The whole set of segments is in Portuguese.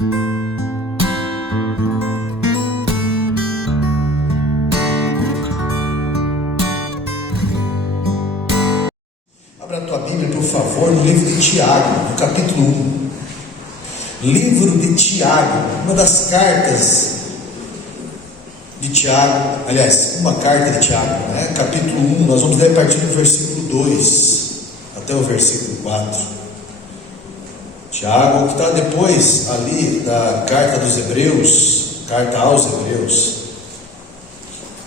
Abra a tua Bíblia, por favor, no livro de Tiago, no capítulo 1. Livro de Tiago, uma das cartas de Tiago, aliás, uma carta de Tiago, né? Capítulo 1, nós vamos ler a partir do versículo 2 até o versículo 4. Tiago, que está depois ali da carta dos Hebreus, carta aos Hebreus,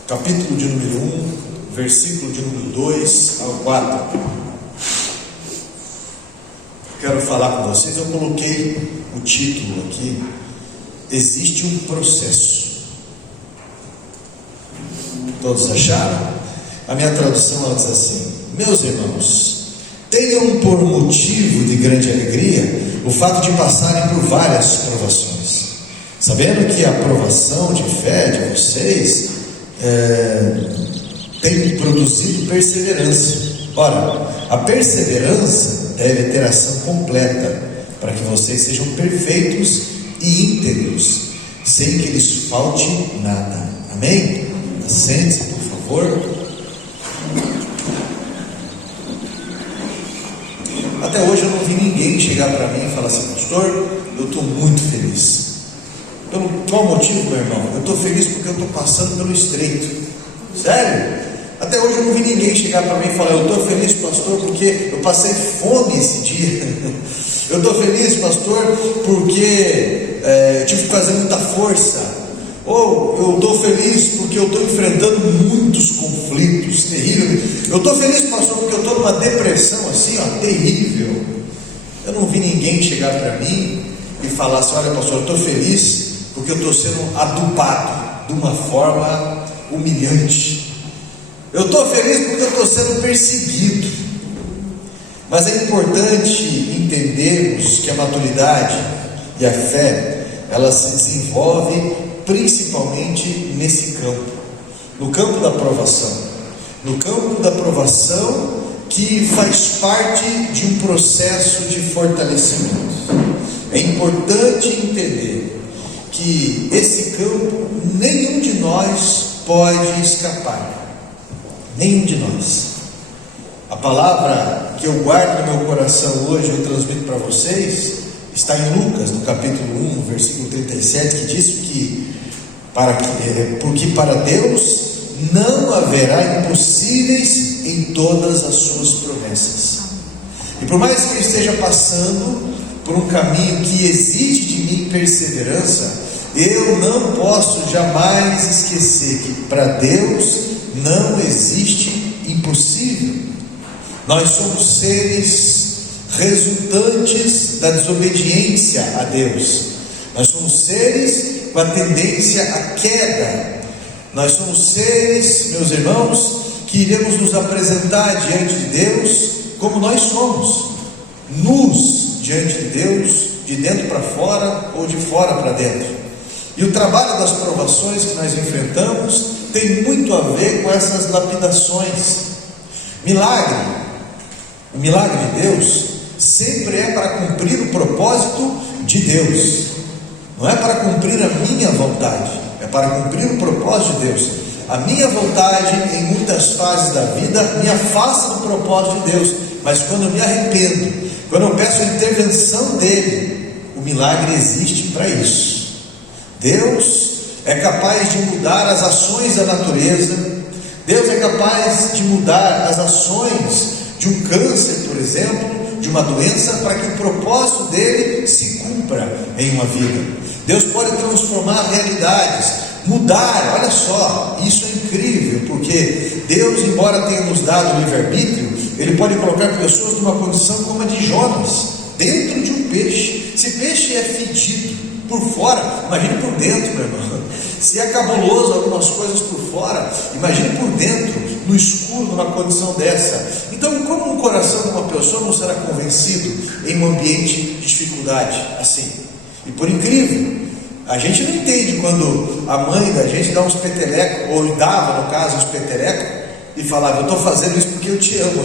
capítulo de número 1, versículo de número 2 ao 4. Quero falar com vocês, eu coloquei o título aqui: existe um processo. Todos acharam? A minha tradução ela diz assim: meus irmãos, tenham por motivo de grande alegria o fato de passarem por várias provações, sabendo que a provação de fé de vocês tem produzido perseverança. Ora, a perseverança deve ter ação completa, para que vocês sejam perfeitos e íntegros, sem que lhes falte nada. Amém? Sente-se, por favor. Até hoje eu não vi ninguém chegar para mim e falar assim: pastor, eu estou muito feliz. Pelo qual motivo, meu irmão? Eu estou feliz porque eu estou passando pelo estreito. Sério? Até hoje eu não vi ninguém chegar para mim e falar: eu estou feliz, pastor, porque eu passei fome esse dia. Eu estou feliz, pastor, porque tive que fazer muita força. Ou eu estou feliz porque eu estou enfrentando muitos conflitos terríveis. Eu estou feliz, pastor, porque eu estou numa depressão assim, ó, terrível. Eu não vi ninguém chegar para mim e falar assim: olha, pastor, eu estou feliz porque eu estou sendo adubado de uma forma humilhante. Eu estou feliz porque eu estou sendo perseguido. Mas é importante entendermos que a maturidade e a fé, ela se desenvolve principalmente nesse campo, no campo da provação. No campo da provação, que faz parte de um processo de fortalecimento. É importante entender que esse campo, nenhum de nós pode escapar. Nenhum de nós. A palavra que eu guardo no meu coração hoje, eu transmito para vocês, está em Lucas, no capítulo 1, versículo 37, que diz que porque para Deus não haverá impossíveis em todas as suas promessas. E por mais que eu esteja passando por um caminho que exige de mim perseverança, eu não posso jamais esquecer que para Deus não existe impossível. Nós somos seres resultantes da desobediência a Deus. Nós somos seres com a tendência à queda. Nós somos seres, meus irmãos, que iremos nos apresentar diante de Deus como nós somos, nus diante de Deus, de dentro para fora ou de fora para dentro. E o trabalho das provações que nós enfrentamos tem muito a ver com essas lapidações. O milagre de Deus sempre é para cumprir o propósito de Deus. Não é para cumprir a minha vontade, é para cumprir o propósito de Deus. A minha vontade, em muitas fases da vida, me afasta do propósito de Deus. Mas quando eu me arrependo, quando eu peço a intervenção dele, o milagre existe para isso. Deus é capaz de mudar as ações da natureza. Deus é capaz de mudar as ações de um câncer, por exemplo, de uma doença, para que o propósito dele se cumpra em uma vida. Deus pode transformar realidades, mudar. Olha só, isso é incrível, porque Deus, embora tenha nos dado o livre-arbítrio, Ele pode colocar pessoas numa condição como a de Jonas, dentro de um peixe. Se peixe é fedido por fora, imagine por dentro, meu irmão. Se é cabuloso algumas coisas por fora, imagine por dentro, no escuro, numa condição dessa. Então, como um coração de uma pessoa não será convencido em um ambiente de dificuldade assim? E por incrível, a gente não entende quando a mãe da gente dá uns petelecos, ou dava no caso uns petelecos, e falava: eu estou fazendo isso porque eu te amo.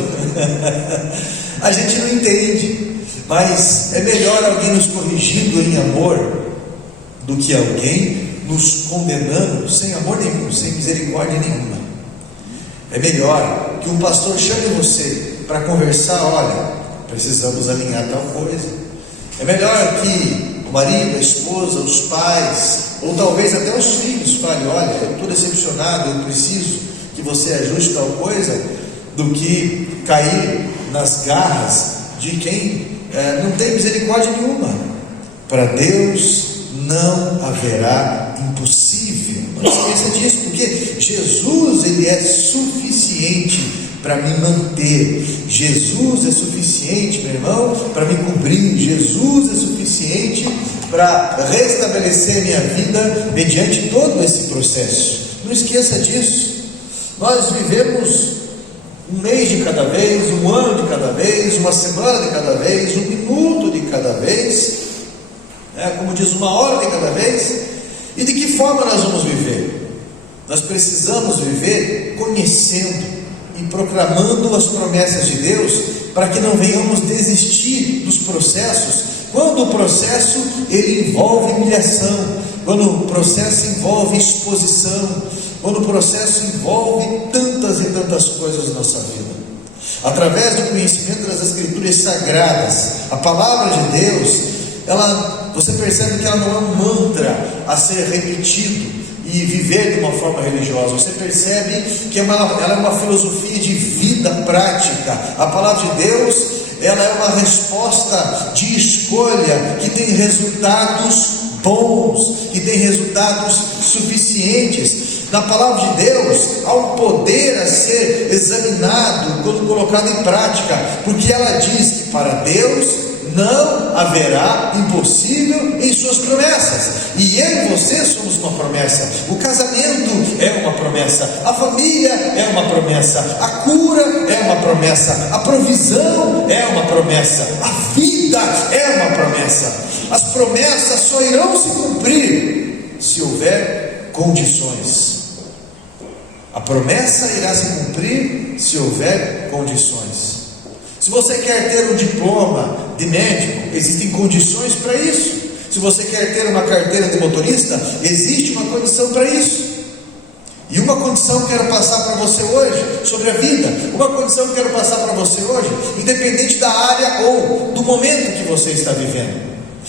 A gente não entende, mas é melhor alguém nos corrigindo em amor do que alguém nos condenando sem amor nenhum, sem misericórdia nenhuma. É melhor que um pastor chame você para conversar: olha, precisamos alinhar tal coisa. É melhor que o marido, a esposa, os pais, ou talvez até os filhos falem: olha, eu estou decepcionado, eu preciso que você ajuste tal coisa, do que cair nas garras de quem não tem misericórdia nenhuma. Para Deus não haverá impossível. Não esqueça disso, porque Jesus, Ele é suficiente para me manter. Jesus é suficiente, meu irmão, para me cobrir. Jesus é suficiente para restabelecer minha vida mediante todo esse processo. Não esqueça disso. Nós vivemos um mês de cada vez, um ano de cada vez, uma semana de cada vez, um minuto de cada vez, como diz, uma hora de cada vez. E de que forma nós vamos viver? Nós precisamos viver conhecendo e proclamando as promessas de Deus, para que não venhamos desistir dos processos, quando o processo ele envolve humilhação, quando o processo envolve exposição, quando o processo envolve tantas e tantas coisas na nossa vida. Através do conhecimento das Escrituras Sagradas, a palavra de Deus, você percebe que ela não é um mantra a ser repetido e viver de uma forma religiosa. Você percebe que ela é uma filosofia de vida prática. A palavra de Deus, ela é uma resposta de escolha que tem resultados bons, que tem resultados suficientes. Na palavra de Deus há um poder a ser examinado quando colocado em prática, porque ela diz que para Deus não haverá impossível em suas promessas, e eu e você somos uma promessa. O casamento é uma promessa, a família é uma promessa, a cura é uma promessa, a provisão é uma promessa, a vida é uma promessa. As promessas só irão se cumprir se houver condições. A promessa irá se cumprir se houver condições. Se você quer ter um diploma de médico, existem condições para isso. Se você quer ter uma carteira de motorista, existe uma condição para isso. E uma condição que quero passar para você hoje, sobre a vida, uma condição que quero passar para você hoje, independente da área ou do momento que você está vivendo.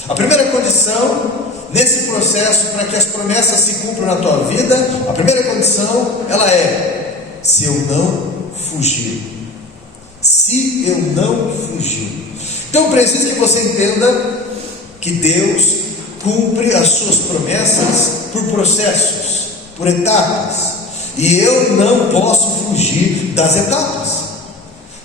A primeira condição nesse processo, para que as promessas se cumpram na tua vida, a primeira condição, ela é: se eu não fugir. Se eu não fugir. Então preciso que você entenda que Deus cumpre as suas promessas por processos, por etapas, e eu não posso fugir das etapas.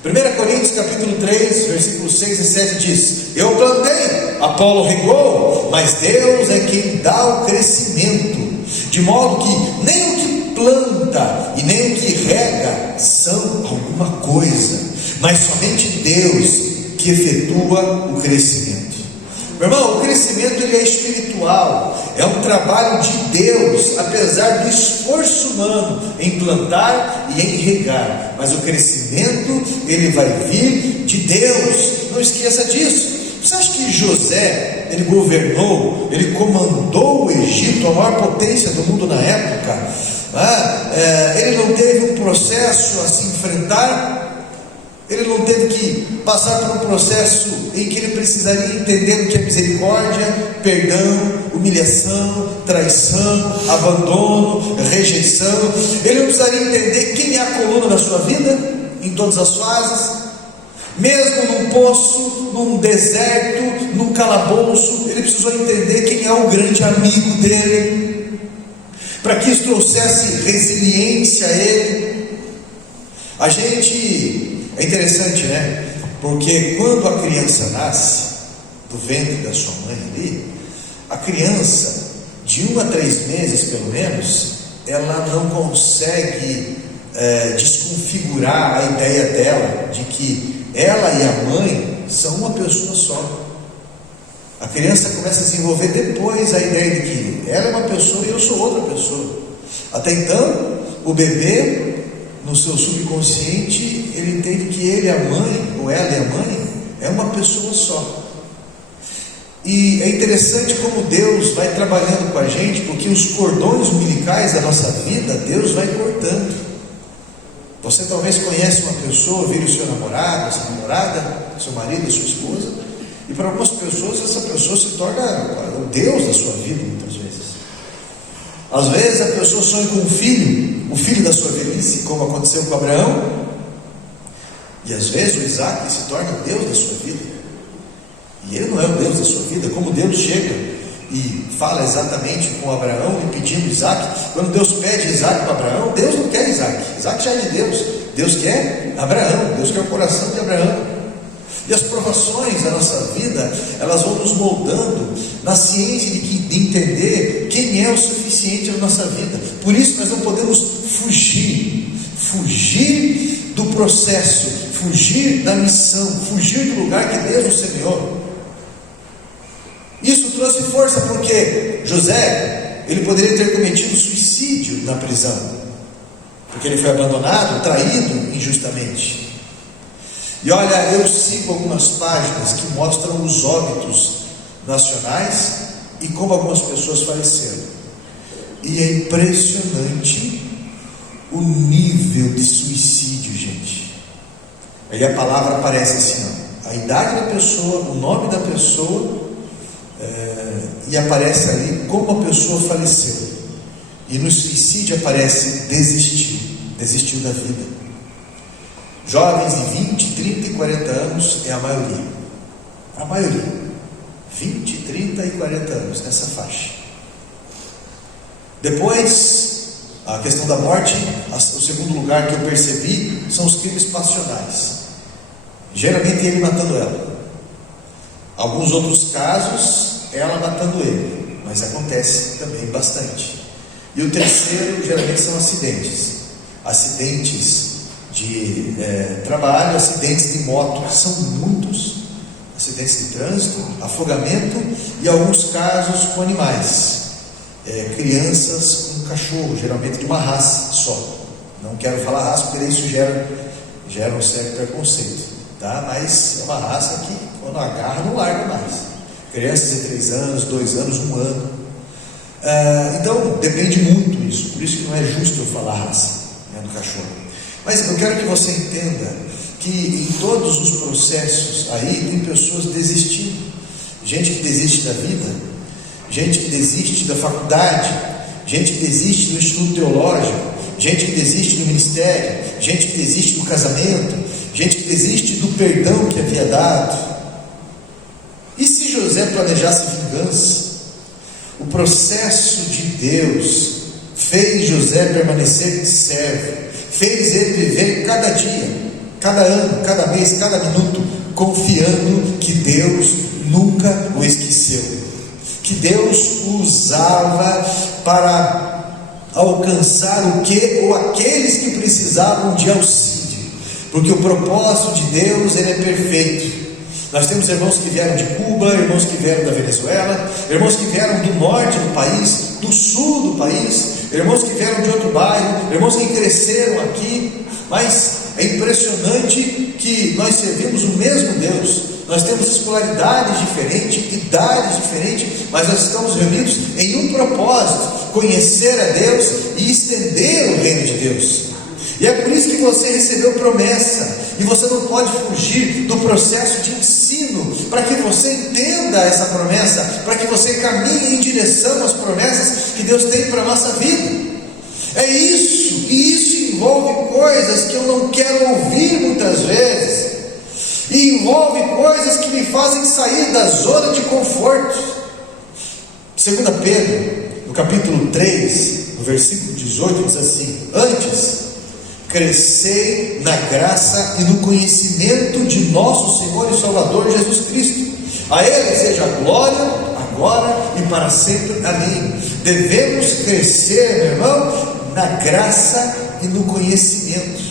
1 Coríntios capítulo 3, versículos 6 e 7 diz: eu plantei, Apolo regou, mas Deus é quem dá o crescimento, de modo que nem o que planta e nem o que rega são alguma coisa, mas somente Deus que efetua o crescimento. Meu irmão, o crescimento ele é espiritual, é um trabalho de Deus, apesar do esforço humano em plantar e em regar, mas o crescimento ele vai vir de Deus. Não esqueça disso. Você acha que José, ele governou, ele comandou o Egito, a maior potência do mundo na época? Ele não teve um processo a se enfrentar? Ele não teve que passar por um processo em que ele precisaria entender o que é misericórdia, perdão, humilhação, traição, abandono, rejeição? Ele não precisaria entender quem é a coluna da sua vida em todas as fases? Mesmo num poço, num deserto, num calabouço, ele precisou entender quem é o grande amigo dele, para que isso trouxesse resiliência a ele. É interessante, né? Porque quando a criança nasce do ventre da sua mãe ali, a criança de 1 a 3 meses pelo menos, ela não consegue desconfigurar a ideia dela de que ela e a mãe são uma pessoa só. A criança começa a desenvolver depois a ideia de que ela é uma pessoa e eu sou outra pessoa. Até então, o bebê, no seu subconsciente, ele entende que ele e a mãe, ou ela e a mãe, é uma pessoa só. E é interessante como Deus vai trabalhando com a gente, porque os cordões umbilicais da nossa vida, Deus vai cortando. Você talvez conhece uma pessoa, vira o seu namorado, a sua namorada, seu marido, a sua esposa, e para algumas pessoas essa pessoa se torna o Deus da sua vida, muitas vezes. Às vezes a pessoa sonha com um filho, o filho da sua velhice, como aconteceu com Abraão, e às vezes o Isaac se torna o Deus da sua vida. E ele não é o Deus da sua vida. Como Deus chega e fala exatamente com Abraão e pedindo Isaac. Quando Deus pede Isaac para Abraão, Deus não quer Isaac. Isaac já é de Deus. Deus quer Abraão. Deus quer o coração de Abraão. E as provações da nossa vida, elas vão nos moldando na ciência de entender quem é o suficiente na nossa vida. Por isso nós não podemos fugir do processo, fugir da missão, fugir do lugar que Deus nos semeou. Isso trouxe força porque José, ele poderia ter cometido suicídio na prisão, porque ele foi abandonado, traído injustamente. E olha, eu sigo algumas páginas que mostram os óbitos nacionais e como algumas pessoas faleceram. E é impressionante o nível de suicídio, gente. Aí a palavra aparece assim, ó, a idade da pessoa, o nome da pessoa, e aparece ali como a pessoa faleceu. E no suicídio aparece desistiu da vida. Jovens de 20, 30 e 40 anos é a maioria. A maioria. 20, 30 e 40 anos, nessa faixa. Depois, a questão da morte, o segundo lugar que eu percebi são os crimes passionais. Geralmente ele matando ela. Alguns outros casos, ela matando ele, mas acontece também bastante. E o terceiro, geralmente são acidentes de trabalho, acidentes de moto, são muitos, acidentes de trânsito, afogamento e alguns casos com animais, crianças com cachorro, geralmente de uma raça só. Não quero falar raça porque isso gera um certo preconceito, tá? Mas é uma raça que quando agarra não larga mais. Crianças de 3 anos, 2 anos, 1 ano. Então depende muito isso, por isso que não é justo eu falar raça, do cachorro. Mas eu quero que você entenda que em todos os processos aí tem pessoas desistindo. Gente que desiste da vida, gente que desiste da faculdade, gente que desiste do estudo teológico, gente que desiste do ministério, gente que desiste do casamento, gente que desiste do perdão que havia dado. E se José planejasse vingança? O processo de Deus fez José permanecer servo, fez ele viver cada dia, cada ano, cada mês, cada minuto, confiando que Deus nunca o esqueceu, que Deus o usava para alcançar o que ou aqueles que precisavam de auxílio, porque o propósito de Deus ele é perfeito. Nós temos irmãos que vieram de Cuba, irmãos que vieram da Venezuela, irmãos que vieram do norte do país, do sul do país, irmãos que vieram de outro bairro, irmãos que cresceram aqui, mas é impressionante que nós servimos o mesmo Deus. Nós temos escolaridades diferentes, idades diferentes, mas nós estamos reunidos em um propósito: conhecer a Deus e estender o reino de Deus. E é por isso que você recebeu promessa, e você não pode fugir do processo de ensino, para que você entenda essa promessa, para que você caminhe em direção às promessas que Deus tem para a nossa vida. É isso, e isso envolve coisas que eu não quero ouvir muitas vezes, e envolve coisas que me fazem sair da zona de conforto. 2 Pedro, no capítulo 3, no versículo 18, diz assim: antes, crescei na graça e no conhecimento de nosso Senhor e Salvador Jesus Cristo. A Ele seja a glória, agora e para sempre. Amém. Devemos crescer, meu irmão, na graça e no conhecimento.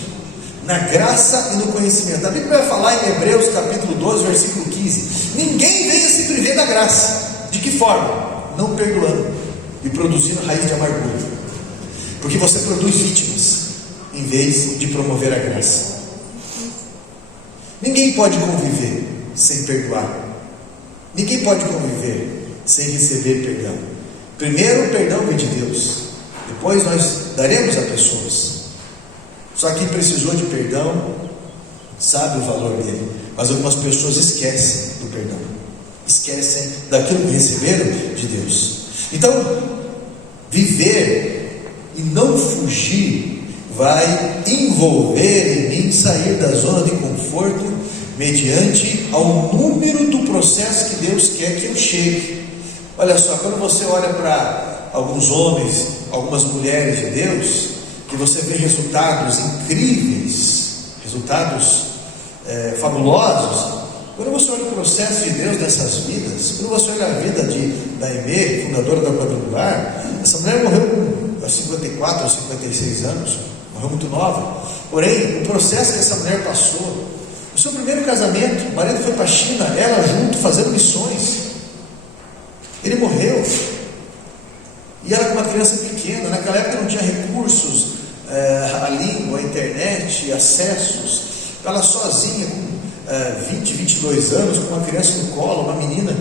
Na graça e no conhecimento. A Bíblia vai falar em Hebreus capítulo 12, versículo 15: ninguém venha se privar da graça. De que forma? Não perdoando e produzindo raiz de amargura, porque você produz vítimas em vez de promover a graça. Ninguém pode conviver sem perdoar. Ninguém pode conviver sem receber perdão. Primeiro o perdão vem de Deus, depois nós daremos a pessoas. Só quem precisou de perdão sabe o valor dele, mas algumas pessoas esquecem do perdão, esquecem daquilo que receberam de Deus. Então, viver e não fugir vai envolver em mim sair da zona de conforto mediante ao número do processo que Deus quer que eu chegue. Olha só, quando você olha para alguns homens, algumas mulheres de Deus, que você vê resultados incríveis, resultados fabulosos. Quando você olha o processo de Deus nessas vidas, quando você olha a vida da Aimee, fundadora da Quadrangular, essa mulher morreu com 54 ou 56 anos, morreu muito nova. Porém, o processo que essa mulher passou, o seu primeiro casamento, o marido foi para a China, ela junto, fazendo missões. Ele morreu, e ela com uma criança pequena. Naquela época não tinha recursos, a língua, a internet, acessos. Ela sozinha, com 20, 22 anos, com uma criança no colo, uma menina,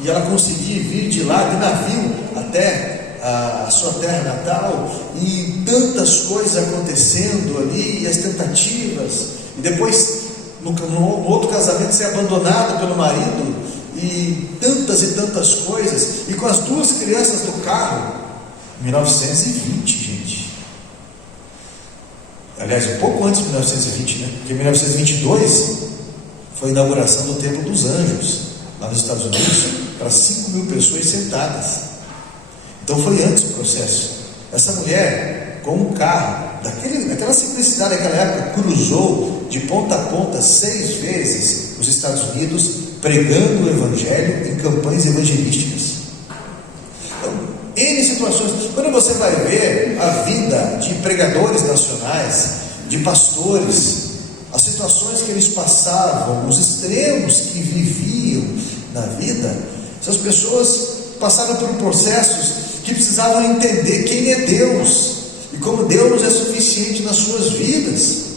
e ela conseguia vir de lá, de navio, até a sua terra natal, e tantas coisas acontecendo ali, e as tentativas, e depois, no outro casamento, ser abandonada pelo marido, e tantas coisas, e com as duas crianças no carro, 1920, gente. Aliás, um pouco antes de 1920, né? Porque em 1922 foi a inauguração do Templo dos Anjos, lá nos Estados Unidos, para 5.000 pessoas sentadas. Então foi antes o processo. Essa mulher, com um carro, daquela simplicidade daquela época, cruzou de ponta a ponta 6 vezes os Estados Unidos, pregando o Evangelho em campanhas evangelísticas. N situações. Quando você vai ver a vida de pregadores nacionais, de pastores, as situações que eles passavam, os extremos que viviam na vida, essas pessoas passaram por processos que precisavam entender quem é Deus e como Deus é suficiente nas suas vidas.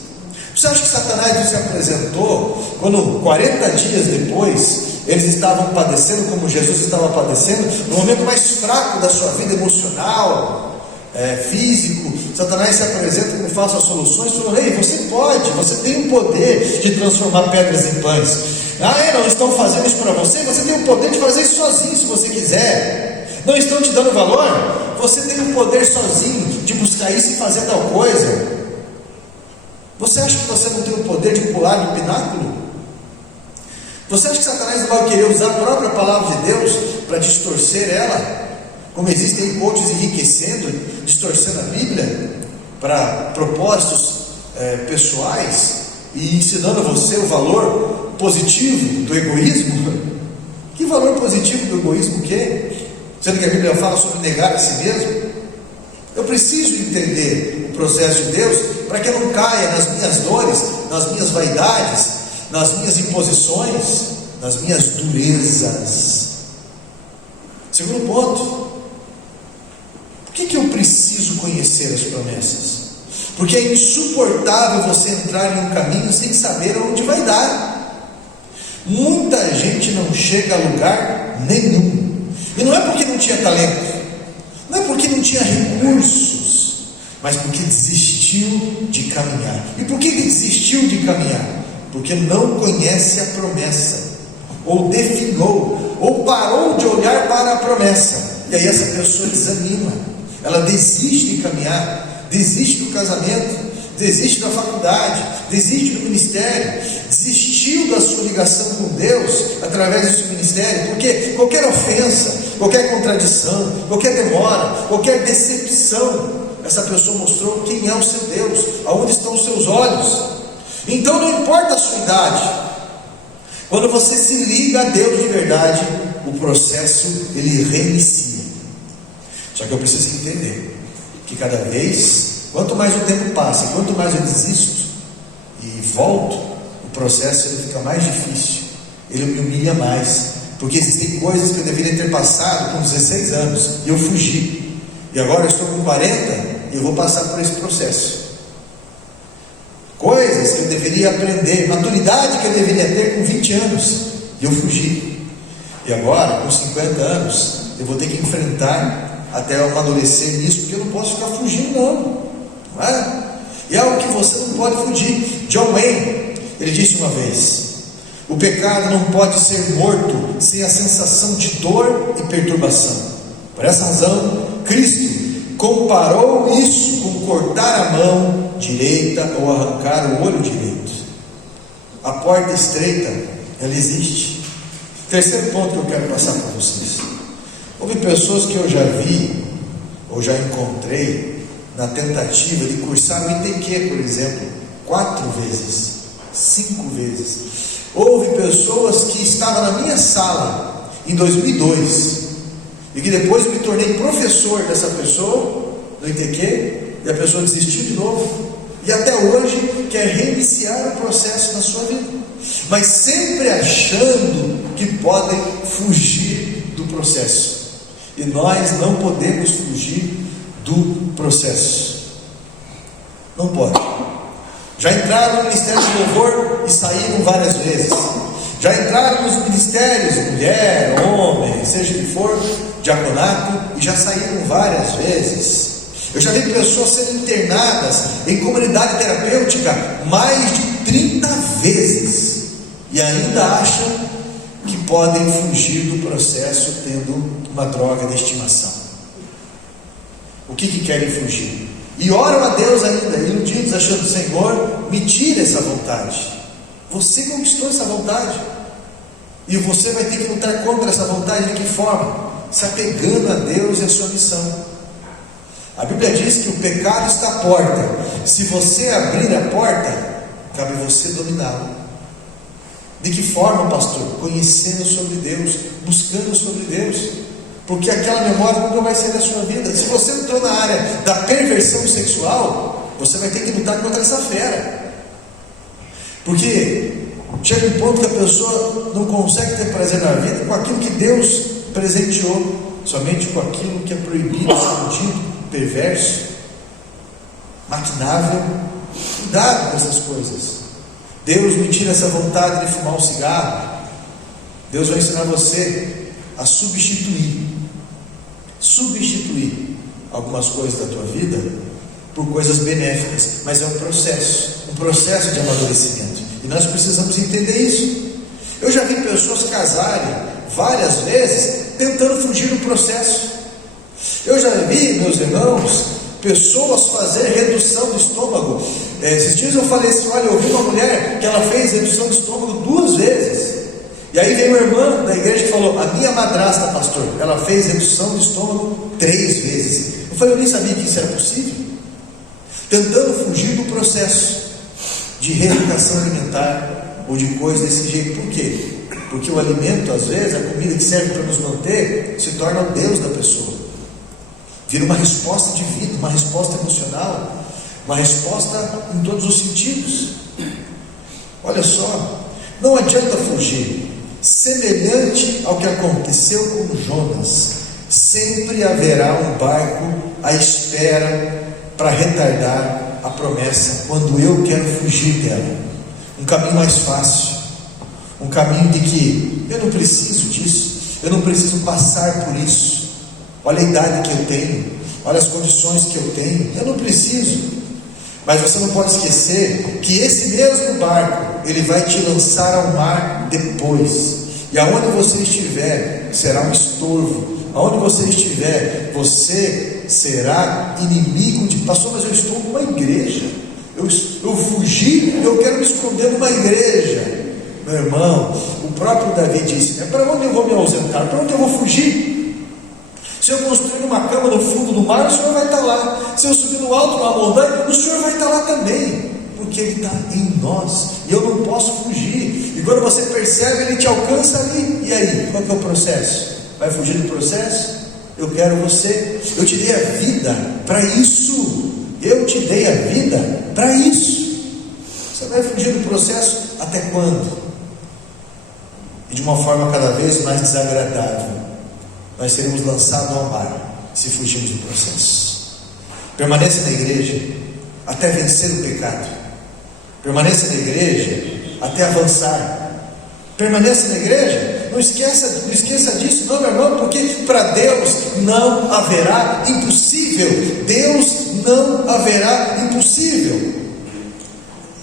Você acha que Satanás não se apresentou quando 40 dias depois eles estavam padecendo como Jesus estava padecendo, no momento mais fraco da sua vida emocional, físico? Satanás se apresenta como falsas soluções, falando: ei, você tem o poder de transformar pedras em pães. Não estão fazendo isso para você? Você tem o poder de fazer isso sozinho, se você quiser. Não estão te dando valor? Você tem o poder sozinho de buscar isso e fazer tal coisa. Você acha que você não tem o poder de pular do pináculo? Você acha que Satanás não vai querer usar a própria palavra de Deus para distorcer ela? Como existem coaches enriquecendo, distorcendo a Bíblia para propósitos pessoais e ensinando a você o valor positivo do egoísmo? Que valor positivo do egoísmo que é? Sendo que a Bíblia fala sobre negar a si mesmo. Eu preciso entender o processo de Deus para que eu não caia nas minhas dores, nas minhas vaidades, nas minhas imposições, nas minhas durezas. Segundo ponto, por que eu preciso conhecer as promessas? Porque é insuportável você entrar em um caminho sem saber aonde vai dar. Muita gente não chega a lugar nenhum, e não é porque não tinha talento, não é porque não tinha recursos, mas porque desistiu de caminhar. E por que desistiu de caminhar? Porque não conhece a promessa, ou definhou, ou parou de olhar para a promessa, e aí essa pessoa desanima, ela desiste de caminhar, desiste do casamento, desiste da faculdade, desiste do ministério, desistiu da sua ligação com Deus através do seu ministério, porque qualquer ofensa, qualquer contradição, qualquer demora, qualquer decepção, essa pessoa mostrou quem é o seu Deus, aonde estão os seus olhos. Então não importa a sua idade, quando você se liga a Deus de verdade, o processo ele reinicia. Só que eu preciso entender que cada vez, quanto mais o tempo passa, quanto mais eu desisto e volto, o processo ele fica mais difícil, ele me humilha mais, porque existem coisas que eu deveria ter passado com 16 anos e eu fugi, e agora eu estou com 40 e eu vou passar por esse processo. Coisas que eu deveria aprender, maturidade que eu deveria ter com 20 anos, e eu fugi. E agora, com 50 anos, eu vou ter que enfrentar até eu amadurecer nisso, porque eu não posso ficar fugindo, não é? E é algo que você não pode fugir. John Wayne, ele disse uma vez: o pecado não pode ser morto sem a sensação de dor e perturbação. Por essa razão, Cristo comparou isso com cortar a mão direita ou arrancar o olho direito. A porta estreita, ela existe. Terceiro ponto que eu quero passar para vocês: houve pessoas que eu já vi ou já encontrei na tentativa de cursar o ITQ, por exemplo, 4 vezes, 5 vezes. Houve pessoas que estavam na minha sala em 2002 e que depois eu me tornei professor dessa pessoa do ITQ, e a pessoa desistiu de novo e até hoje quer reiniciar o processo na sua vida, mas sempre achando que podem fugir do processo. E nós não podemos fugir do processo. Não pode. Já entraram no ministério de louvor e saíram várias vezes. Já entraram nos ministérios, mulher, homem, seja o que for, diaconato, e já saíram várias vezes. Eu já vi pessoas sendo internadas em comunidade terapêutica mais de 30 vezes e ainda acham que podem fugir do processo tendo uma droga de estimação. O que querem fugir? E oram a Deus ainda, iludidos, achando: Senhor, me tira essa vontade. Você conquistou essa vontade, e você vai ter que lutar contra essa vontade. De que forma? Se apegando a Deus e a sua missão. A Bíblia diz que o pecado está à porta. Se você abrir a porta, cabe você dominá-lo. De que forma, pastor? Conhecendo sobre Deus, buscando sobre Deus, porque aquela memória nunca vai sair da sua vida. Se você entrou na área da perversão sexual, você vai ter que lutar contra essa fera, porque chega um ponto que a pessoa não consegue ter prazer na vida com aquilo que Deus presenteou, somente com aquilo que é proibido, escondido, perverso, maquinável. Cuidado com essas coisas. Deus me tira essa vontade de fumar um cigarro. Deus vai ensinar você a substituir algumas coisas da tua vida por coisas benéficas, mas é um processo de amadurecimento, e nós precisamos entender isso. Eu já vi pessoas casarem várias vezes tentando fugir do processo. Eu já vi, meus irmãos, pessoas fazer redução do estômago. Esses dias eu falei assim: olha, eu vi uma mulher que ela fez redução do estômago 2 vezes. E aí veio uma irmã da igreja que falou: a minha madrasta, pastor, ela fez redução do estômago 3 vezes. Eu falei: eu nem sabia que isso era possível. Tentando fugir do processo de reeducação alimentar ou de coisas desse jeito. Por quê? Porque o alimento, às vezes, a comida que serve para nos manter, se torna o Deus da pessoa. Vira uma resposta de vida, uma resposta emocional, uma resposta em todos os sentidos. Olha só, não adianta fugir. Semelhante ao que aconteceu com Jonas, sempre haverá um barco à espera para retardar a promessa, quando eu quero fugir dela. Um caminho mais fácil, um caminho de que eu não preciso disso, eu não preciso passar por isso. Olha a idade que eu tenho, olha as condições que eu tenho, eu não preciso. Mas você não pode esquecer que esse mesmo barco, ele vai te lançar ao mar depois, e aonde você estiver, será um estorvo. Aonde você estiver, você será inimigo de... Pastor, mas eu estou numa igreja, eu fugi e eu quero me esconder numa igreja. Meu irmão, o próprio Davi disse: para onde eu vou me ausentar? Para onde eu vou fugir? Se eu construir uma cama no fundo do mar, o Senhor vai estar lá. Se eu subir no alto de uma montanha, o Senhor vai estar lá também, porque Ele está em nós, e eu não posso fugir. E quando você percebe, Ele te alcança ali. E aí, qual que é o processo? Vai fugir do processo? Eu quero você. Eu te dei a vida para isso. Eu te dei a vida para isso. Você vai fugir do processo até quando? E de uma forma cada vez mais desagradável, nós seremos lançados ao mar se fugirmos do processo. Permaneça na igreja até vencer o pecado. Permaneça na igreja até avançar. Permaneça na igreja Não esqueça disso, não, meu irmão, porque para Deus não haverá impossível. Deus não haverá impossível.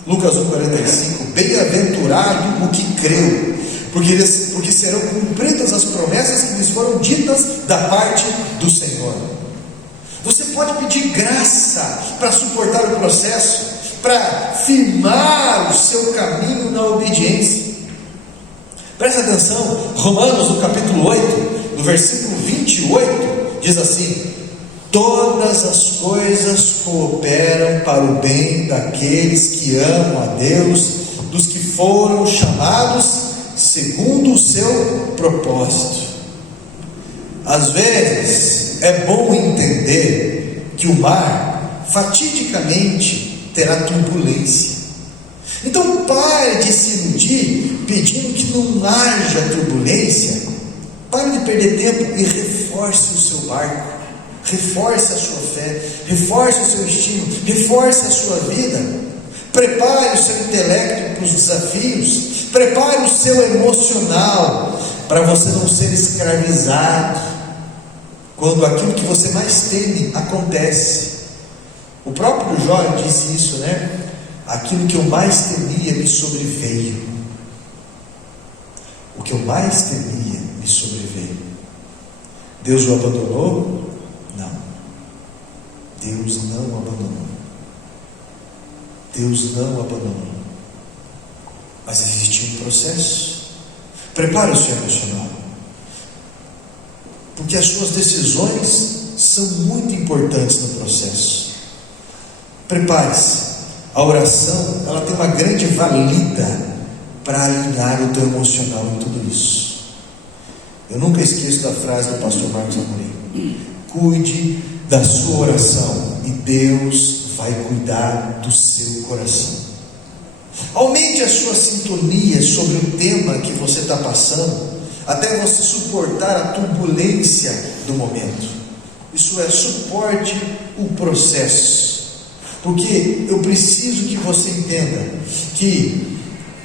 Lucas 1,45: bem-aventurado o que creu, porque serão cumpridas as promessas que lhes foram ditas da parte do Senhor. Você pode pedir graça para suportar o processo, para firmar o seu caminho na obediência. Presta atenção, Romanos no capítulo 8, no versículo 28, diz assim: todas as coisas cooperam para o bem daqueles que amam a Deus, dos que foram chamados segundo o seu propósito. Às vezes é bom entender que o mar fatidicamente terá turbulência. Então pare de se iludir pedindo que não haja turbulência. Pare de perder tempo e reforce o seu barco, reforce a sua fé, reforce o seu estímulo, reforce a sua vida. Prepare o seu intelecto para os desafios, prepare o seu emocional para você não ser escravizado quando aquilo que você mais teme acontece. O próprio Jó disse isso, né? Aquilo que eu mais temia me sobreveio. O que eu mais temia me sobreveio. Deus o abandonou? Não. Deus não o abandonou. Deus não o abandonou. Mas existiu um processo. Prepare o seu emocional, porque as suas decisões são muito importantes no processo. Prepare-se. A oração, ela tem uma grande valida para alinhar o teu emocional em tudo isso. Eu nunca esqueço da frase do pastor Marcos Amorim: cuide da sua oração e Deus vai cuidar do seu coração. Aumente a sua sintonia sobre o tema que você está passando, até você suportar a turbulência do momento. Isso é, suporte o processo. Porque eu preciso que você entenda que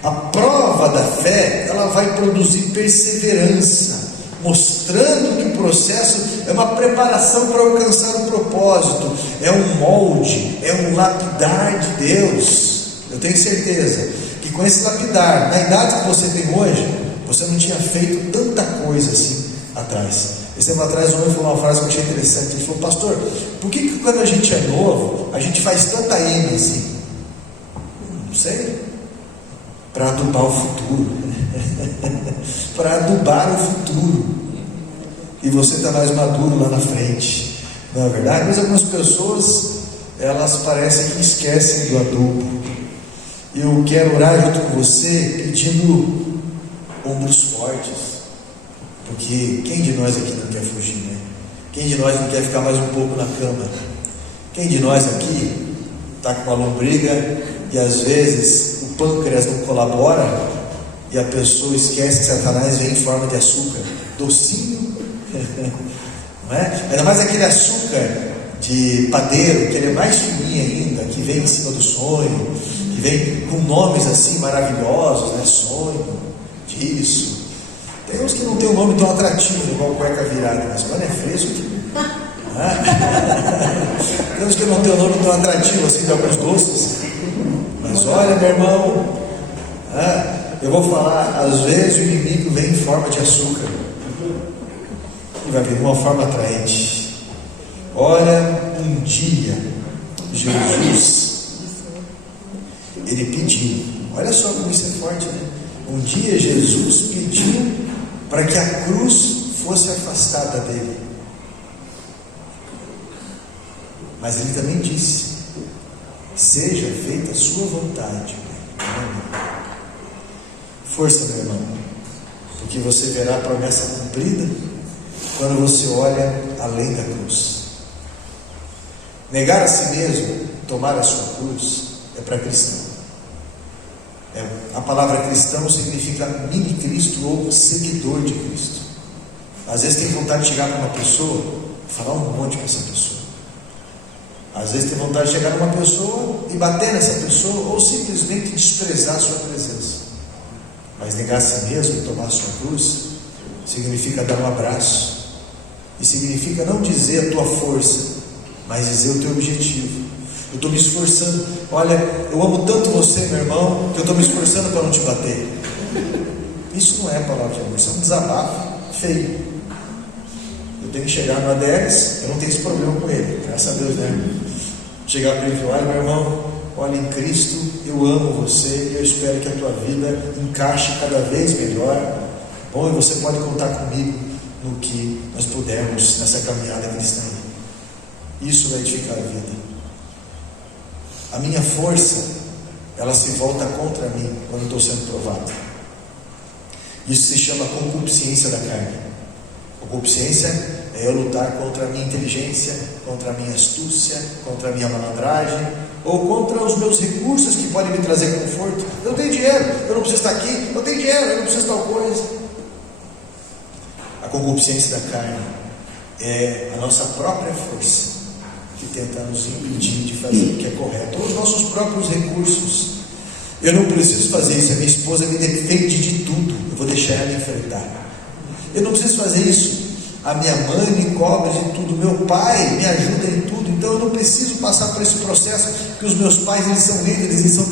a prova da fé, ela vai produzir perseverança, mostrando que o processo é uma preparação para alcançar o propósito, é um molde, é um lapidar de Deus. Eu tenho certeza que com esse lapidar, na idade que você tem hoje, você não tinha feito tanta coisa assim atrás. Esse tempo atrás um homem falou uma frase que eu achei interessante. Ele falou: pastor, por que quando a gente é novo, a gente faz tanta M assim? Não sei. Para adubar o futuro. Para adubar o futuro. E você está mais maduro lá na frente. Não é verdade? Mas algumas pessoas, elas parecem que esquecem do adubo. Eu quero orar junto com você, pedindo ombros fortes. Porque quem de nós aqui não quer fugir, né? Quem de nós não quer ficar mais um pouco na cama? Quem de nós aqui está com uma lombriga e às vezes o pâncreas não colabora e a pessoa esquece que Satanás vem em forma de açúcar, docinho, não é? Ainda mais aquele açúcar de padeiro, que ele é mais fininho ainda, que vem em cima do sonho, que vem com nomes assim maravilhosos, né? Sonho, disso. Tem uns que não tem um nome tão atrativo, igual cueca virada, mas quando é fresco, tem uns que não tem um nome tão atrativo assim de alguns doces. Mas olha, meu irmão, eu vou falar, às vezes o inimigo vem em forma de açúcar e vai vir de uma forma atraente. Olha, um dia Jesus, ele pediu, olha só como isso é forte, né? Um dia Jesus pediu para que a cruz fosse afastada dele. Mas ele também disse: seja feita a sua vontade. Força, meu irmão, porque você verá a promessa cumprida quando você olha além da cruz. Negar a si mesmo, tomar a sua cruz, é para cristão. A palavra cristão significa mini Cristo ou seguidor de Cristo. Às vezes tem vontade de chegar para uma pessoa e falar um monte para essa pessoa. Às vezes tem vontade de chegar numa pessoa e bater nessa pessoa, ou simplesmente desprezar a sua presença. Mas negar a si mesmo e tomar a sua cruz significa dar um abraço, e significa não dizer a tua força, mas dizer o teu objetivo. Eu estou me esforçando, olha, eu amo tanto você, meu irmão, que eu estou me esforçando para não te bater. Isso não é palavra de amor, isso é um desabafo feio. Eu tenho que chegar no ADS, eu não tenho esse problema com ele, graças a Deus, né? Chegar para ele e falar: olha, meu irmão, olha, em Cristo eu amo você e eu espero que a tua vida encaixe cada vez melhor. Bom, e você pode contar comigo no que nós pudermos nessa caminhada cristã. Isso vai edificar a vida. A minha força, ela se volta contra mim quando eu estou sendo provado. Isso se chama concupiscência da carne. Concupiscência é eu lutar contra a minha inteligência, contra a minha astúcia, contra a minha malandragem, ou contra os meus recursos que podem me trazer conforto. Eu tenho dinheiro, eu não preciso estar aqui. Eu tenho dinheiro, eu não preciso de tal coisa. A concupiscência da carne é a nossa própria força que tenta nos impedir de fazer o que é correto, ou os nossos próprios recursos. Eu não preciso fazer isso, a minha esposa me defende de tudo, eu vou deixar ela enfrentar. Eu não preciso fazer isso, a minha mãe me cobra de tudo, meu pai me ajuda em tudo, então eu não preciso passar por esse processo, porque os meus pais, eles são líderes, eles são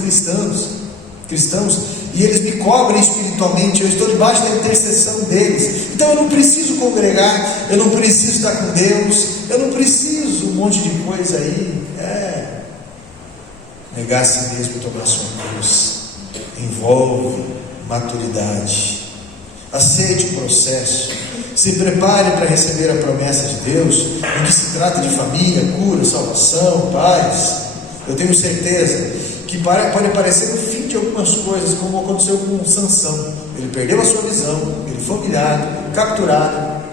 cristãos, e eles me cobrem espiritualmente, eu estou debaixo da intercessão deles, então eu não preciso congregar, eu não preciso estar com Deus, eu não preciso um monte de coisa aí. Negar a si mesmo e tomar sua cruz envolve maturidade. Aceite o processo, se prepare para receber a promessa de Deus, no que se trata de família, cura, salvação, paz. Eu tenho certeza que pode parecer o fim de algumas coisas, como aconteceu com Sansão. Ele perdeu a sua visão, ele foi humilhado, capturado,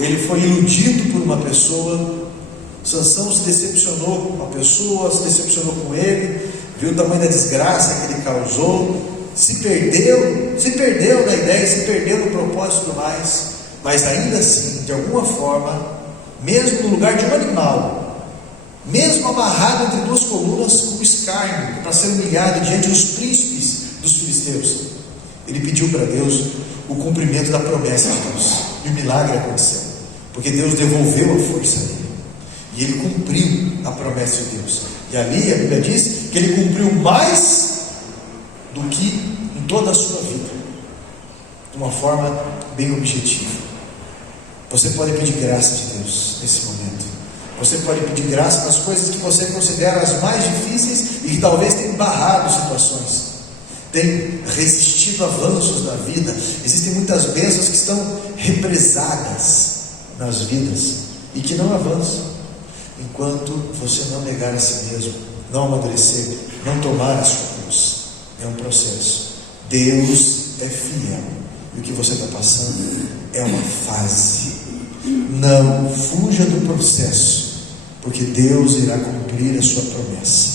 ele foi iludido por uma pessoa. Sansão se decepcionou com uma pessoa, se decepcionou com ele, viu o tamanho da desgraça que ele causou, se perdeu na ideia, se perdeu no propósito e tudo mais, mas ainda assim, de alguma forma, mesmo no lugar de um animal, mesmo amarrado entre duas colunas com escárnio, para ser humilhado diante dos príncipes dos filisteus, ele pediu para Deus o cumprimento da promessa de Deus, e o milagre aconteceu, porque Deus devolveu a força a ele. E ele cumpriu a promessa de Deus. E ali a Bíblia diz que ele cumpriu mais do que em toda a sua vida, de uma forma bem objetiva. Você pode pedir graça de Deus nesse momento. Você pode pedir graça nas coisas que você considera as mais difíceis e que talvez tenham barrado situações, tem resistido avanços na vida. Existem muitas bênçãos que estão represadas nas vidas e que não avançam enquanto você não negar a si mesmo, não amadurecer, não tomar a sua cruz. É um processo. Deus é fiel, e o que você está passando é uma fase. Não fuja do processo, porque Deus irá cumprir a sua promessa.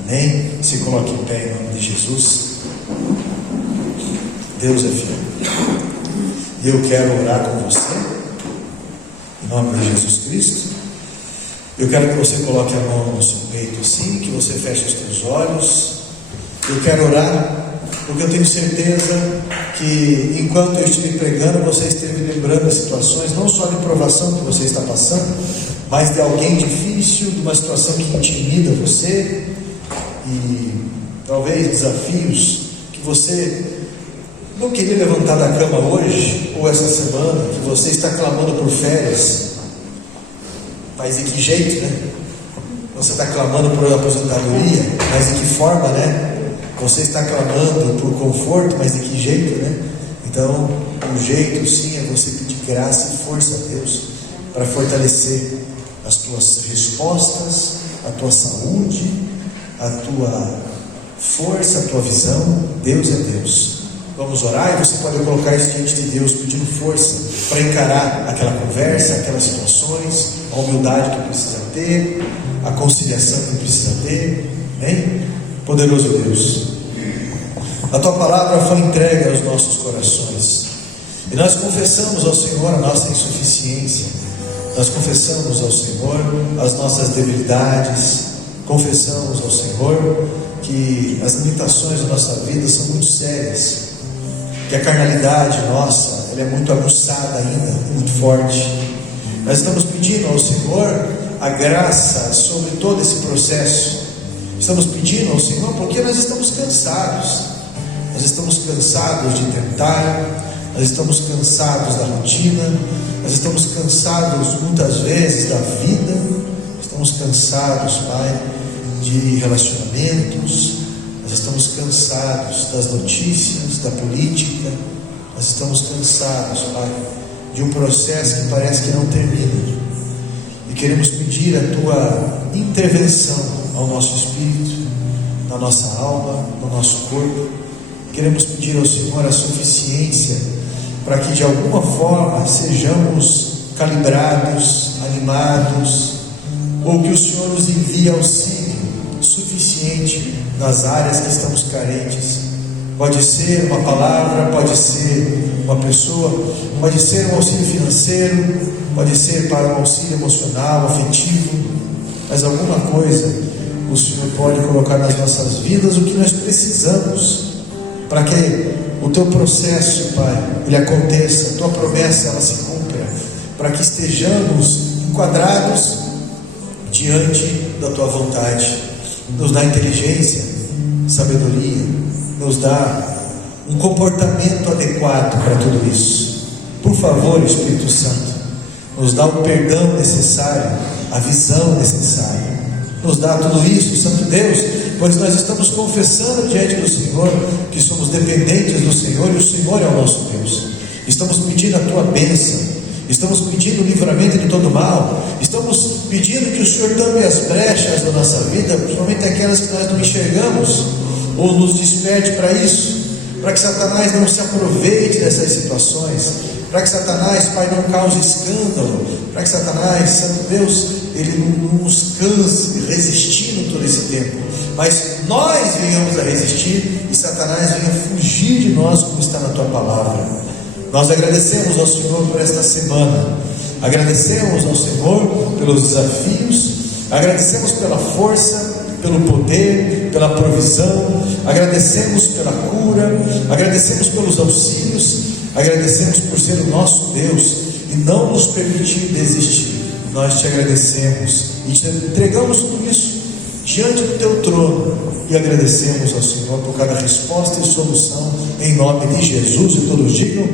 Amém? Se coloque em pé em nome de Jesus. Deus é fiel, e eu quero orar com você em nome de Jesus Cristo. Eu quero que você coloque a mão no seu peito assim, que você feche os teus olhos. Eu quero orar, porque eu tenho certeza que enquanto eu estive pregando, você esteve lembrando as situações, não só de provação que você está passando, mas de alguém difícil, de uma situação que intimida você, e talvez desafios que você não queria levantar da cama hoje, ou essa semana, que você está clamando por férias. Mas de que jeito, né? Você está clamando por aposentadoria, mas de que forma, né? Você está clamando por conforto, mas de que jeito, né? Então, o jeito sim é você pedir graça e força a Deus para fortalecer as tuas respostas, a tua saúde, a tua força, a tua visão. Deus é Deus. Vamos orar, e você pode colocar isso diante de Deus, pedindo força para encarar aquela conversa, aquelas situações, a humildade que precisa ter, a conciliação que precisa ter. Amém? Poderoso Deus, a tua palavra foi entregue aos nossos corações, e nós confessamos ao Senhor a nossa insuficiência, nós confessamos ao Senhor as nossas debilidades, confessamos ao Senhor que as limitações da nossa vida são muito sérias, que a carnalidade nossa ela é muito aguçada ainda, muito forte. Nós estamos pedindo ao Senhor a graça sobre todo esse processo. Estamos pedindo ao Senhor porque nós estamos cansados. Nós estamos cansados de tentar, nós estamos cansados da rotina, nós estamos cansados muitas vezes da vida, estamos cansados, Pai, de relacionamentos, nós estamos cansados das notícias, da política, nós estamos cansados, Pai, de um processo que parece que não termina, e queremos pedir a Tua intervenção ao nosso espírito, na nossa alma, no nosso corpo. Queremos pedir ao Senhor a suficiência para que de alguma forma sejamos calibrados, animados, ou que o Senhor nos envie auxílio suficiente nas áreas que estamos carentes. Pode ser uma palavra, pode ser uma pessoa, pode ser um auxílio financeiro, pode ser para um auxílio emocional, afetivo, mas alguma coisa o Senhor pode colocar nas nossas vidas, o que nós precisamos para que o Teu processo, Pai, ele aconteça, a Tua promessa ela se cumpra, para que estejamos enquadrados diante da Tua vontade. Nos dá inteligência, sabedoria, nos dá um comportamento adequado para tudo isso. Por favor, Espírito Santo, nos dá o perdão necessário, a visão necessária, nos dá tudo isso, Santo Deus, pois nós estamos confessando diante do Senhor que somos dependentes do Senhor e o Senhor é o nosso Deus. Estamos pedindo a Tua bênção, estamos pedindo o livramento de todo mal, estamos pedindo que o Senhor tampe as brechas da nossa vida, principalmente aquelas que nós não enxergamos, ou nos desperte para isso, para que Satanás não se aproveite dessas situações, para que Satanás, Pai, não cause escândalo, para que Satanás, Santo Deus, ele não nos canse resistindo todo esse tempo, mas nós venhamos a resistir e Satanás venha fugir de nós, como está na Tua palavra. Nós agradecemos ao Senhor por esta semana, agradecemos ao Senhor pelos desafios, agradecemos pela força, pelo poder, pela provisão, agradecemos pela cura, agradecemos pelos auxílios, agradecemos por ser o nosso Deus e não nos permitir desistir. Nós Te agradecemos e Te entregamos tudo isso diante do Teu trono e agradecemos ao Senhor por cada resposta e solução, em nome de Jesus, e todos digam